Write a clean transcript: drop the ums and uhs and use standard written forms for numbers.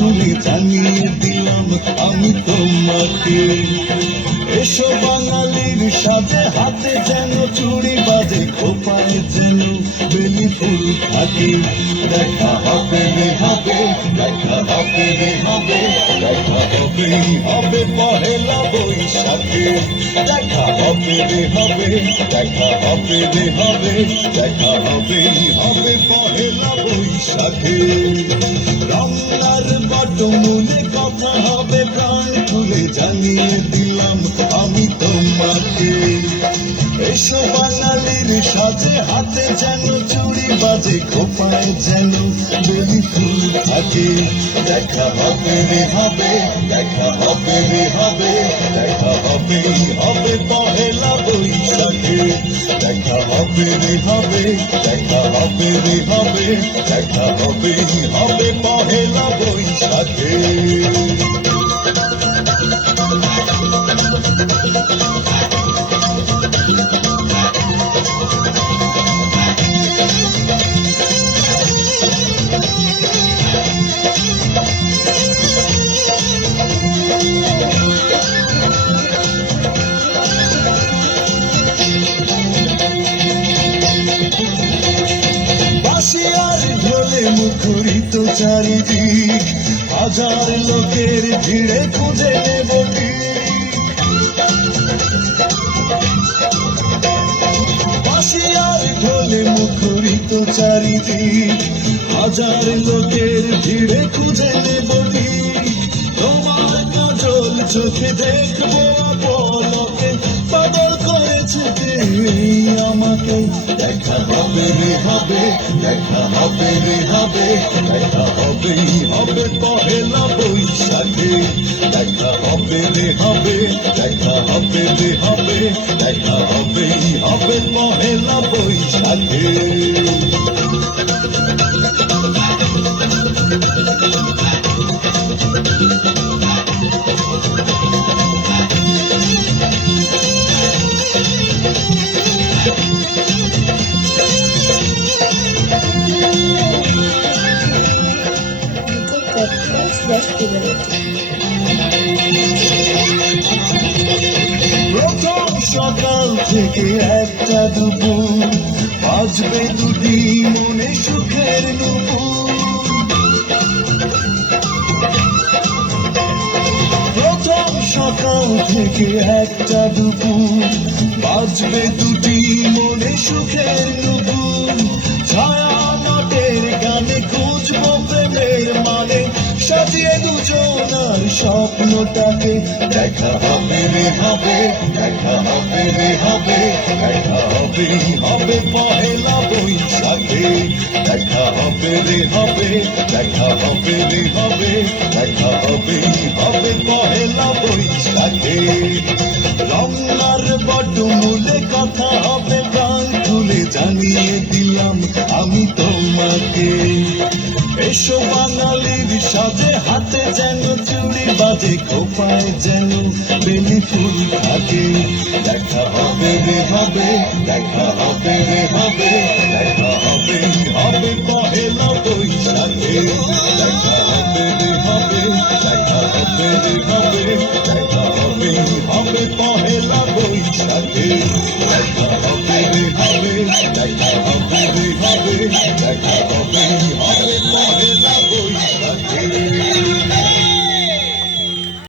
খুলে জানিয়ে দিলাম আমি তোমাকে। এসো বাঙালির সাথে হাতে যেন চুড়ি বাজে, খোপায় যেন বেলি ফুল থাকে। দেখা হবে রে হবে, দেখা হবে রে হবে, দেখা হবেই হবে পহেলা বৈশাখে। দেখা হবে রে হবে, দেখা হবে রে হবে, দেখা হবেই হবে পহেলা বৈশাখে। রমনার বটমূলে কথা হবে প্রাণ খুলে জানিয়ে দিলাম আমি তোমাকে। এসো বাঙালির সাথে হাতে যেন চুড়ি বাজে, খোপায় যেন বেলি ফুল থাকে। দেখা হবে রে হবে, দেখা হবে রে হবে, দেখা হবেই হবে পহেলা বৈশাখে। দেখা হবে রে হবে, দেখা হবে রে হবে, দেখা হবেই হবে পহেলা বৈশাখে। বাঁশিয়ার ঢোলে মুখরিত চারিদিক, হাজার লোকের ভিড়ে খুঁজে নেব ঠিক। বাঁশিয়ার ঢোলে মুখরিত চারিদিক, হাজার লোকের ভিড়ে খুঁজে নেব ঠিক। তোমার কাজল চোখে দেখবো পলকে, পাগল করেছে কে আমাকে। দেখা হবে রে হবে, দেখা হবে রে হবে, দেখা হবেই হবে পহেলা বৈশাখে। দেখা হবে রে হবে, দেখা হবে রে হবে, দেখা হবেই হবে পহেলা বৈশাখে। প্রথম সকাল থেকে একটা দুপুর, বাজবে দুটি মনে সুখের নুপুর। প্রথম সকাল থেকে একটা দুপুর, বাজবে দুটি মনে সুখের নুপুর। ছায়া নটের গানে খুঁজবো প্রেমের মানে, সাজিয়ে দুজনার স্বপ্নটাকে। দেখা হবে রে হবে, দেখা হবে রে হবে, দেখা হবেই হবে পহেলা বৈশাখে। দেখা হবে রে হবে, দেখা হবে রে হবে, দেখা হবেই হবে পহেলা বৈশাখে। রমনার বটমূলে কথা হবে প্রাণ খুলে জানিয়ে দিলাম আমি তোমাকে। এসো বাঙালির সাথে হাতে যেন চুড়ি বাজে, খোপায় যেন বেলি ফুল থাকে। দেখা হবে রে হবে, দেখা হবে রে হবে, দেখা হবেই হবে পহেলা বৈশাখে। দেখা হবে রে হবে, দেখা হবে রে হবে, দেখা হবেই হবে পহেলা বৈশাখে। দেখা